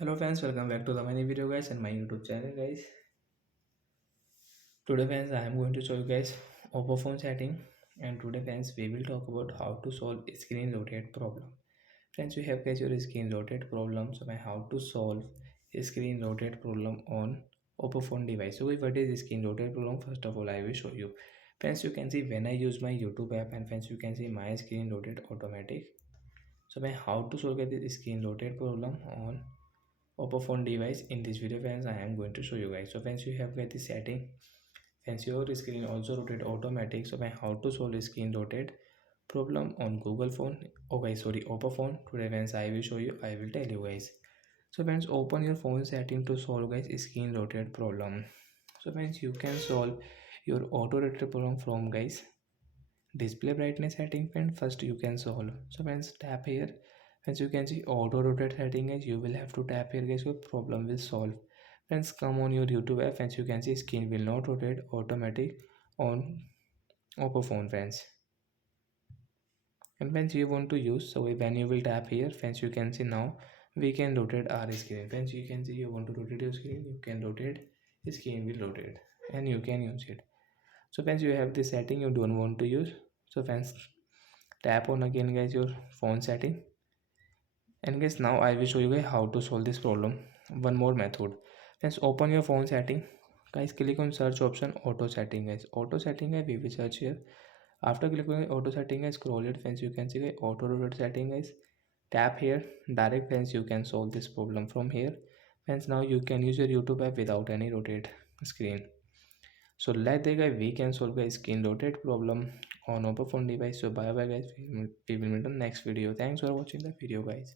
Hello friends, welcome back to the mini video guys and my YouTube channel guys. Today friends I am going to show you guys oppo phone setting, and today friends we will talk about how to solve screen rotate problem. Friends, you have guys your screen rotate problem, so how to solve screen rotate problem on oppo phone device. So what is screen rotate problem? First of all I will show you. Friends, you can see when I use my YouTube app, and friends you can see my screen rotate automatic. So how to solve this screen rotate problem on oppo phone device. In this video friends I am going to show you guys. So friends, you have got the setting. Friends, your screen also rotate automatic. So by how to solve screen rotate problem on google phone, okay sorry, oppo phone. Today friends I will show you, I will tell you guys. So friends, open your phone setting to solve guys screen rotate problem. So friends, you can solve your auto rotate problem from guys display brightness setting. Friend, first you can solve. So friends, tap here. As you can see auto rotate setting is, you will have to tap here guys, your problem will solve. Friends, come on your YouTube app. As you can see screen will not rotate automatic on oppo phone friends. And friends, you want to use, so when you will tap here friends, you can see now we can rotate our screen. Friends, you can see you want to rotate your screen, you can rotate, the screen will rotate and you can use it. So friends, you have this setting you don't want to use. So friends, tap on again guys your phone setting, and guys now I will show you guys how to solve this problem. One more method. Let's open your phone setting guys, click on search option, auto setting guys. Auto setting guys, we will search here. After clicking on auto setting guys, scroll it friends, you can see guys auto rotate setting guys. Tap here, direct friends, you can solve this problem from here. Friends, now you can use your YouTube app without any rotate screen. So like that guys, we can solve a screen rotate problem on oppo phone device. So bye bye guys, we will meet on next video. Thanks for watching the video guys.